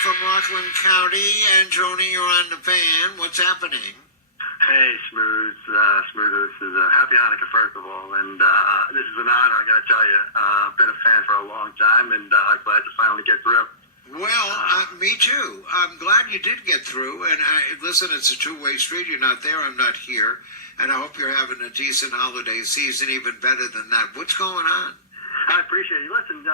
from Rockland County, and Joni, you're on the fan. What's happening? Hey, Schmoozer. This is happy Hanukkah, first of all, and this is an honor. I got to tell you, I've been a fan for a long time, and I'm glad to finally get through. Well, me too. I'm glad you did get through. And listen, it's a two-way street. You're not there, I'm not here. And I hope you're having a decent holiday season, even better than that. What's going on? I appreciate you. Listen,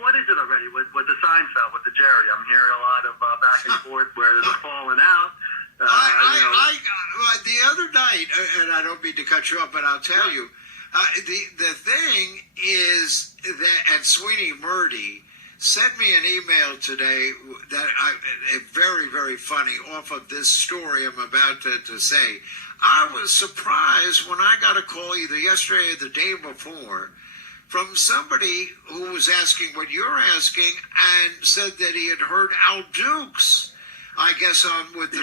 what is it already with the Seinfeld, with the Jerry? I'm hearing a lot of back and forth where there's a falling out. The other night, and I don't mean to cut you off, but I'll tell you, the thing is that, and Sweeney Murdy sent me an email today that very, very funny off of this story I'm about to say. I was surprised when I got a call either yesterday or the day before from somebody who was asking what you're asking and said that he had heard Al Dukes, I guess, on with the...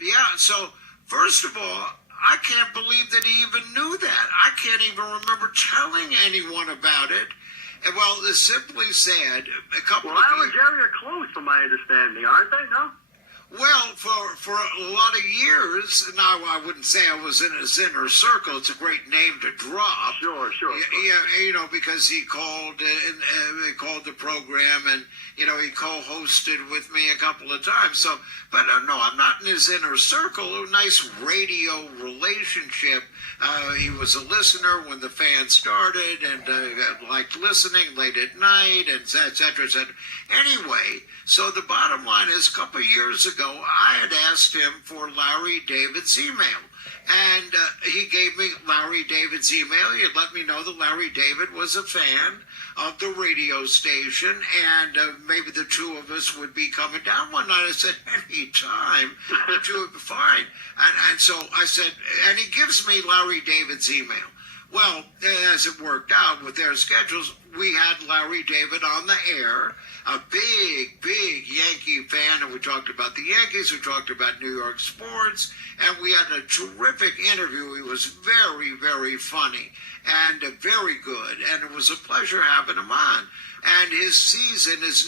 Yeah, so first of all, I can't believe that he even knew that. I can't even remember telling anyone about it. And, well, it's simply said, a couple of years... Well, Al and Jerry are close, from my understanding, aren't they? No? Well, for a lot of years, now I wouldn't say I was in his inner circle. It's a great name to drop. Sure. Yeah, because he called the program, and he co-hosted with me a couple of times. So, but no, I'm not in his inner circle. A nice radio relationship. He was a listener when the fan started, and liked listening late at night, and et cetera, et cetera. Anyway, so the bottom line is, a couple of years ago, I had asked him for Larry David's email. And he gave me Larry David's email. He had let me know that Larry David was a fan of the radio station, and maybe the two of us would be coming down one night. I said, any time, the two would be fine. And so I said, and he gives me Larry David's email. Well, as it worked out with their schedules, we had Larry David on the air, a big Yankee fan, and we talked about the Yankees, we talked about New York sports, and we had a terrific interview. He was very, very funny and very good, and it was a pleasure having him on. And his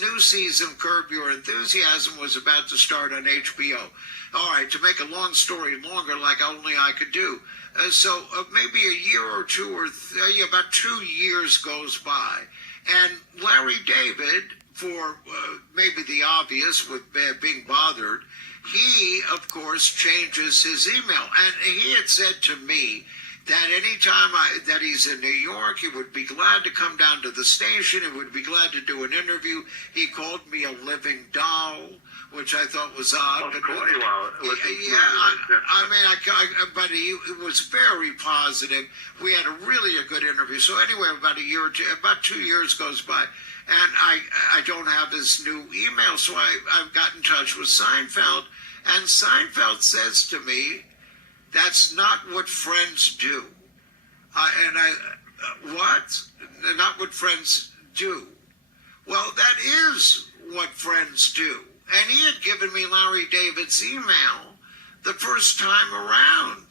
new season, Curb Your Enthusiasm, was about to start on HBO. All right, to make a long story longer, like only I could do. So maybe a year or two, about 2 years goes by. And Larry David, for maybe the obvious with being bothered, he, of course, changes his email. And he had said to me that anytime that he's in New York, he would be glad to come down to the station. He would be glad to do an interview. He called me a living doll, which I thought was odd. Of course he was. But he was very positive. We had a good interview. So anyway, about 2 years goes by, and I don't have his new email. So I've got in touch with Seinfeld, and Seinfeld says to me, "That's not what friends do." What? Not what friends do. Well, that is what friends do. And he had given me Larry David's email the first time around.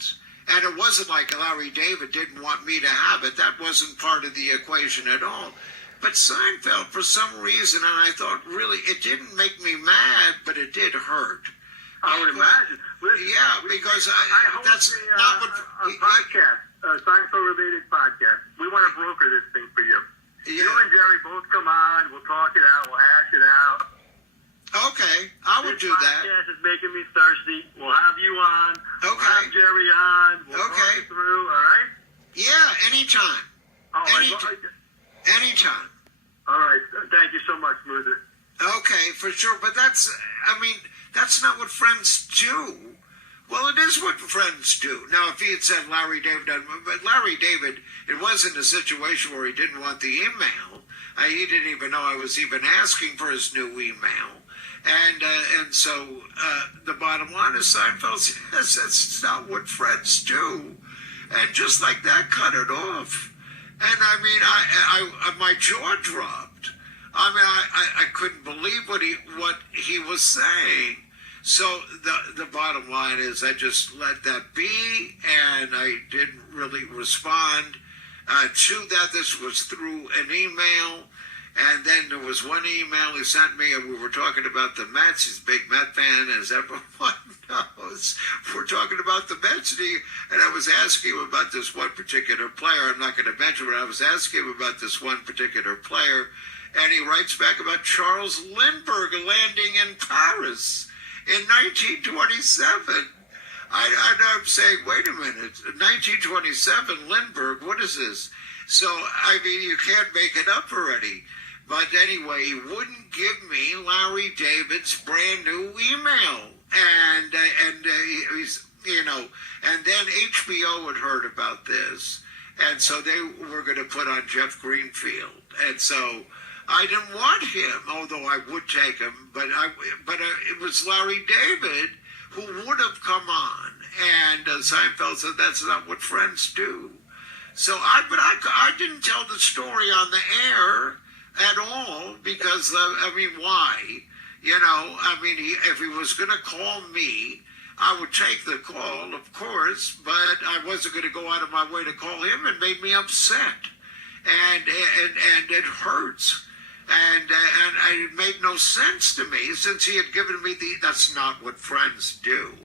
And it wasn't like Larry David didn't want me to have it. That wasn't part of the equation at all. But Seinfeld, for some reason, and I thought, really, it didn't make me mad, but it did hurt. I would imagine. Listen, because I host that's not what... a podcast, a Seinfeld-related podcast. We want to broker this thing for you. Yeah. You and Jerry both come on. We'll talk it out. We'll hash it out. Okay, I would do that. This podcast is making me thirsty. We'll have you on. Okay. We'll have Jerry on. We'll talk it through, all right? Yeah, anytime. Anytime. All right. Thank you so much, Schmoozer. Okay, for sure. But that's not what friends do. Well, it is what friends do. Now, if he had said Larry David, but Larry David, it wasn't a situation where he didn't want the email. He didn't even know I was even asking for his new email. And so the bottom line is Seinfeld says that's not what friends do. And just like that, cut it off. And my jaw dropped. I couldn't believe what he was saying. So the bottom line is I just let that be, and I didn't really respond to that. This was through an email, And then there was one email he sent me, and we were talking about the Mets. He's a big Met fan, as everyone knows. We're talking about the Mets, and I was asking him about this one particular player. I'm not going to mention, but I was asking him about this one particular player, and he writes back about Charles Lindbergh landing in Paris in 1927. I'm saying, wait a minute, 1927, Lindbergh, what is this? So, I mean, you can't make it up already. But anyway, he wouldn't give me Larry David's brand new email. And he's, and then HBO had heard about this. And so they were going to put on Jeff Greenfield. And so I didn't want him, although I would take him. But it was Larry David who would have come on. And Seinfeld said, that's not what friends do. So I didn't tell the story on the air at all because, why? If he was going to call me, I would take the call, of course, but I wasn't going to go out of my way to call him. It made me upset. And it hurts. And it made no sense to me since he had given me that's not what friends do.